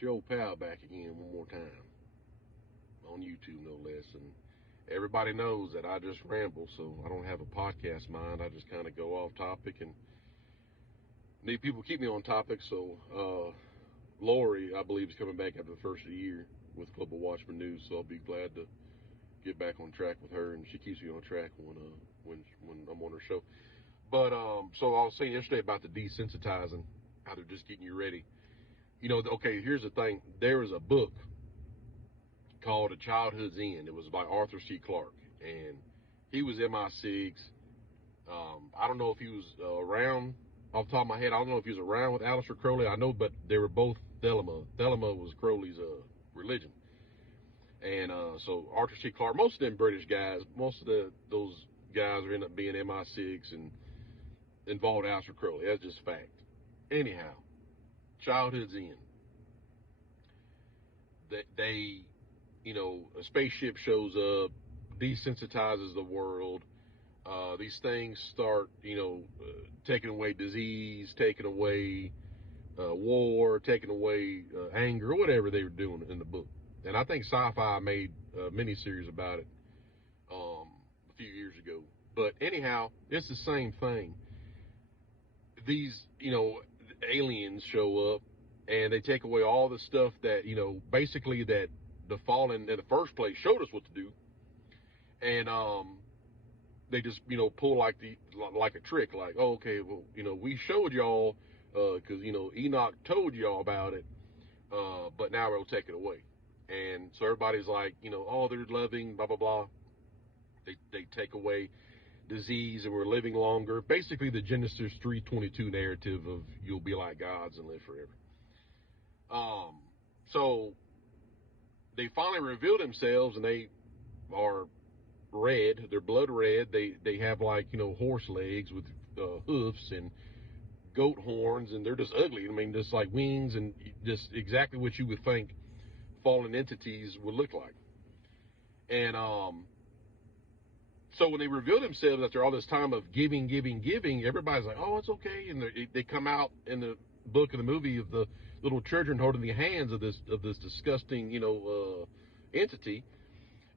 It's your old pal back again one more time. On YouTube, no less. And everybody knows that I just ramble, so I don't have a podcast mind. I just kind of go off topic and need people to keep me on topic. So, Lori, I believe, is coming back after the first of the year with Global Watchman News, so I'll be glad to get back on track with her, and she keeps me on track when I'm on her show. But so I was saying yesterday about the desensitizing, how they're just getting you ready. Okay, here's the thing. There was a book called A Childhood's End. It was by Arthur C. Clarke, and he was MI6. I don't know if he was around, off the top of my head, I don't know if he was around with Aleister Crowley. I know, but they were both Thelema. Thelema was Crowley's religion. And so Arthur C. Clarke, most of them British guys, most of those guys are end up being MI6 and involved in Aleister Crowley. That's just fact. Anyhow, Childhood's End. They, a spaceship shows up, desensitizes the world. These things start, taking away disease, taking away war, taking away anger, whatever they were doing in the book. And I think Sci-Fi made a miniseries about it a few years ago. But anyhow, it's the same thing. These, aliens show up and they take away all the stuff that, basically that the Fallen in the first place showed us what to do. And they just, pull like a trick, like, oh, okay, well, we showed y'all because, Enoch told y'all about it, but now we'll take it away. And so everybody's like, oh, they're loving, blah, blah, blah. They take away disease and we're living longer. Basically the Genesis 3:22 narrative of you'll be like gods and live forever. So they finally reveal themselves and they are red. They're blood red. They have like, horse legs with hoofs and goat horns, and they're just ugly. I mean, just like wings and just exactly what you would think fallen entities would look like. And so when they reveal themselves after all this time of giving, everybody's like, oh, it's okay. And they come out in the book of the movie of the little children holding the hands of this disgusting, entity.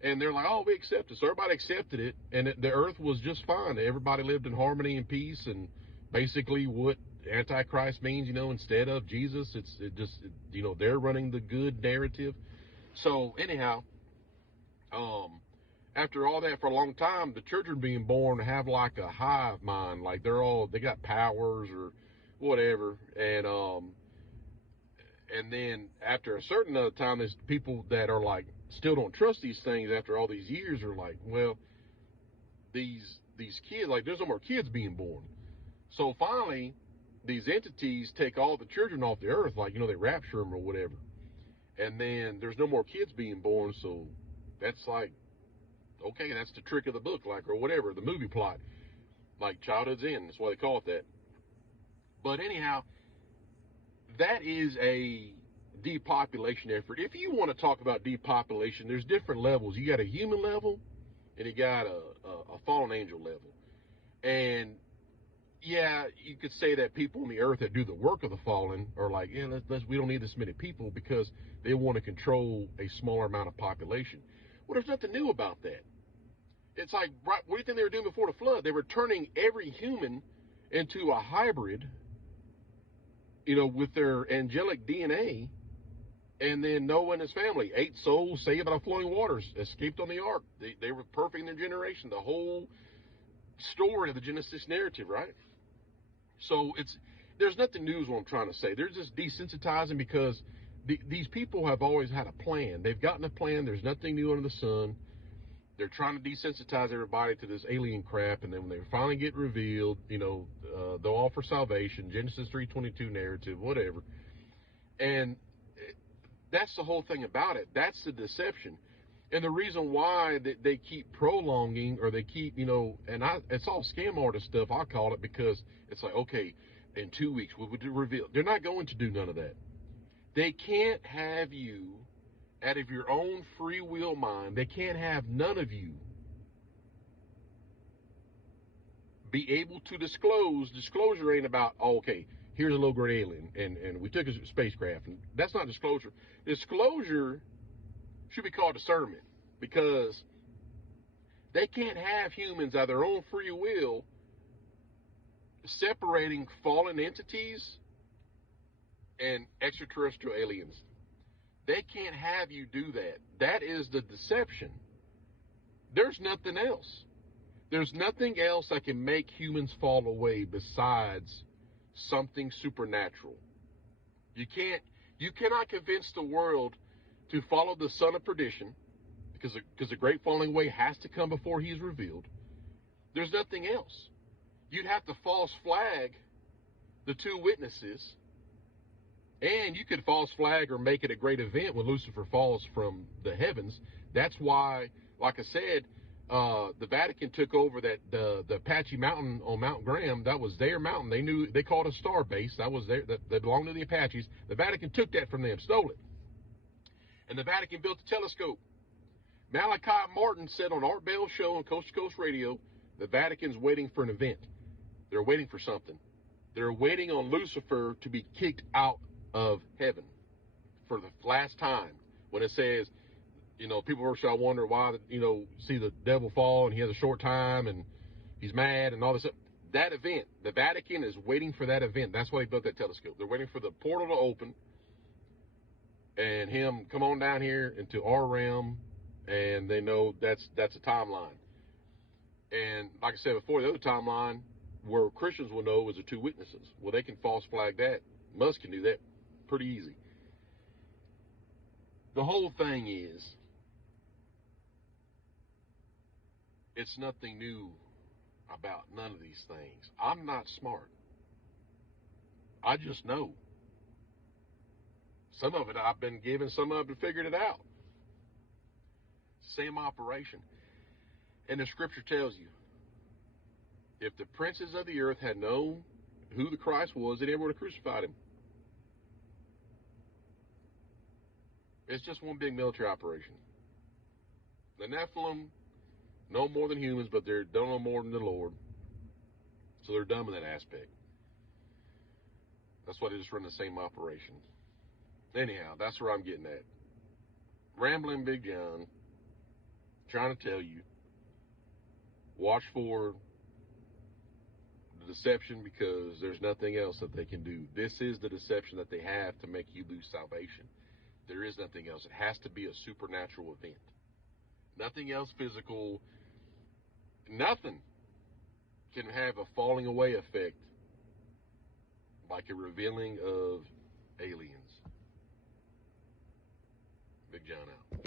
And they're like, oh, we accept it. So everybody accepted it. And the earth was just fine. Everybody lived in harmony and peace. And basically what Antichrist means, instead of Jesus, they're running the good narrative. So anyhow, after all that for a long time, the children being born have like a hive mind, like they got powers or whatever. And then after a certain other time, there's people that are like, still don't trust these things after all these years are like, well, these kids, like there's no more kids being born. So finally, these entities take all the children off the earth, like, they rapture them or whatever. And then there's no more kids being born. So that's like, okay, that's the trick of the book, like, or whatever, the movie plot, like Childhood's End. That's why they call it that. But anyhow, that is a depopulation effort. If you want to talk about depopulation, there's different levels. You got a human level and you got a fallen angel level. And yeah, you could say that people on the earth that do the work of the fallen are like, yeah, we don't need this many people because they want to control a smaller amount of population. Well, there's nothing new about that. It's like, right, what do you think they were doing before the flood? They were turning every human into a hybrid, with their angelic DNA. And then Noah and his family, 8 souls saved out of flowing waters, escaped on the ark. They were perfect in their generation. The whole story of the Genesis narrative, right? So there's nothing new is what I'm trying to say. They're just desensitizing because these people have always had a plan. They've gotten a plan. There's nothing new under the sun. They're trying to desensitize everybody to this alien crap, and then when they finally get revealed, they'll offer salvation, Genesis 3:22 narrative, whatever. And that's the whole thing about it. That's the deception. And the reason why they keep prolonging, or they keep, it's all scam artist stuff, I call it, because it's like, okay, in 2 weeks we would reveal. They're not going to do none of that. They can't have you out of your own free will mind. They can't have none of you be able to disclose. Disclosure ain't about, oh, okay, here's a low-grade alien, and we took a spacecraft. And that's not disclosure. Disclosure should be called discernment, because they can't have humans of their own free will separating fallen entities and extraterrestrial aliens. They can't have you do that. That is the deception. There's nothing else. There's nothing else that can make humans fall away besides something supernatural. You cannot convince the world to follow the son of perdition, because the great falling away has to come before he is revealed. There's nothing else. You'd have to false flag the two witnesses, and you could false flag or make it a great event when Lucifer falls from the heavens. That's why, like I said, the Vatican took over the Apache Mountain on Mount Graham. That was their mountain. They called it a star base. That was that belonged to the Apaches. The Vatican took that from them, stole it, and the Vatican built a telescope. Malachi Martin said on Art Bell's show on Coast to Coast Radio, the Vatican's waiting for an event. They're waiting for something. They're waiting on Lucifer to be kicked out of heaven for the last time. When it says, people shall wonder why, see the devil fall and he has a short time and he's mad and all this. That event, the Vatican is waiting for that event. That's why they built that telescope. They're waiting for the portal to open and him come on down here into our realm, and they know that's a timeline. And like I said before, the other timeline where Christians will know is the two witnesses. Well, they can false flag that. Musk can do that pretty easy. The whole thing is, it's nothing new about none of these things. I'm not smart. I just know. Some of it I've been given, some of it figured it out. Same operation. And the scripture tells you, if the princes of the earth had known who the Christ was, they never would have crucified him. It's just one big military operation. The Nephilim know more than humans, but they don't know more than the Lord. So they're dumb in that aspect. That's why they just run the same operation. Anyhow, that's where I'm getting at. Rambling Big John, trying to tell you, watch for the deception, because there's nothing else that they can do. This is the deception that they have to make you lose salvation. There is nothing else. It has to be a supernatural event. Nothing else physical. Nothing can have a falling away effect like a revealing of aliens. Big John out.